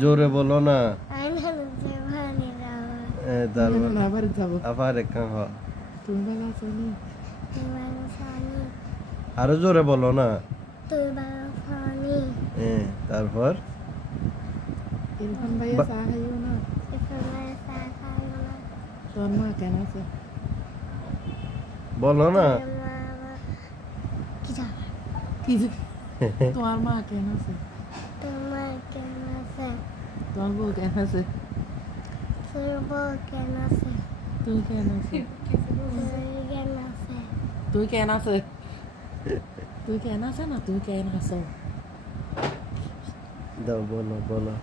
জোরে বলো না। আমি হচ্ছে ভানি রাবা তারপর আবার যাবো আবার একখান হ। তুমি ভালো আছো নি? তুই ভালো ফানি আরো জোরে বলো না। তুই ভালো ফানি তারপর ইরফান ভাইয়া চা খাইও না? এখানে চা খাই না তোর মা কেন আছে? বলো না। কি যা কি যে তোমার মা কেন আছে? তোমার কেন আছে তোমার বউ কেন আছে? তোর বউ কেন আছে তুই কেন আছে? তুই কেন আছে তুই কেন আছে? তুই কেন আছে না তুই কেন আছো? দাও বলো বলো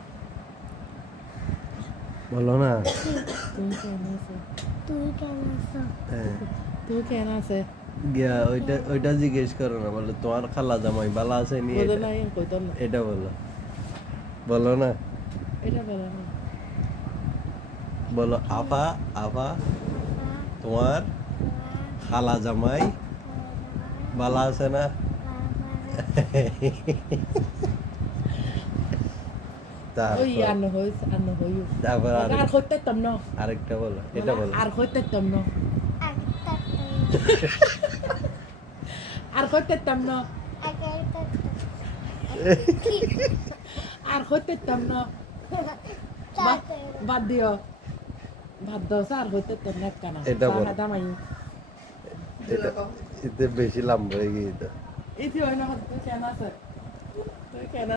বলো না। তুই কেন আছে? তুই কেন আছো তুই কেন আছে? গিয়া ওইটা জিজ্ঞেস করো না, বলো তোমার খালা জামাই বালা আছে নি, বলে নাই কইতাম না। এটা বলো। বলো না। এটা বলে না। বলো আপা আপা তোমার খালা জামাই বালা আছে না। ওই আর না হইস আর না হইও। তারপর আর কইতে তম না। আরেকটা বলো, এটা বলো। আর কইতে তম না। আর কইতে তম না। আর কইতে তম না। বাদ দিও। বাদ দাও আর কইতে তম না কেন? এটা বলো। সাদা মাই। এতে বেশি লম্বা হয়ে গিয়ে এই যে ওই না তুই কেন আছে? তুই কেন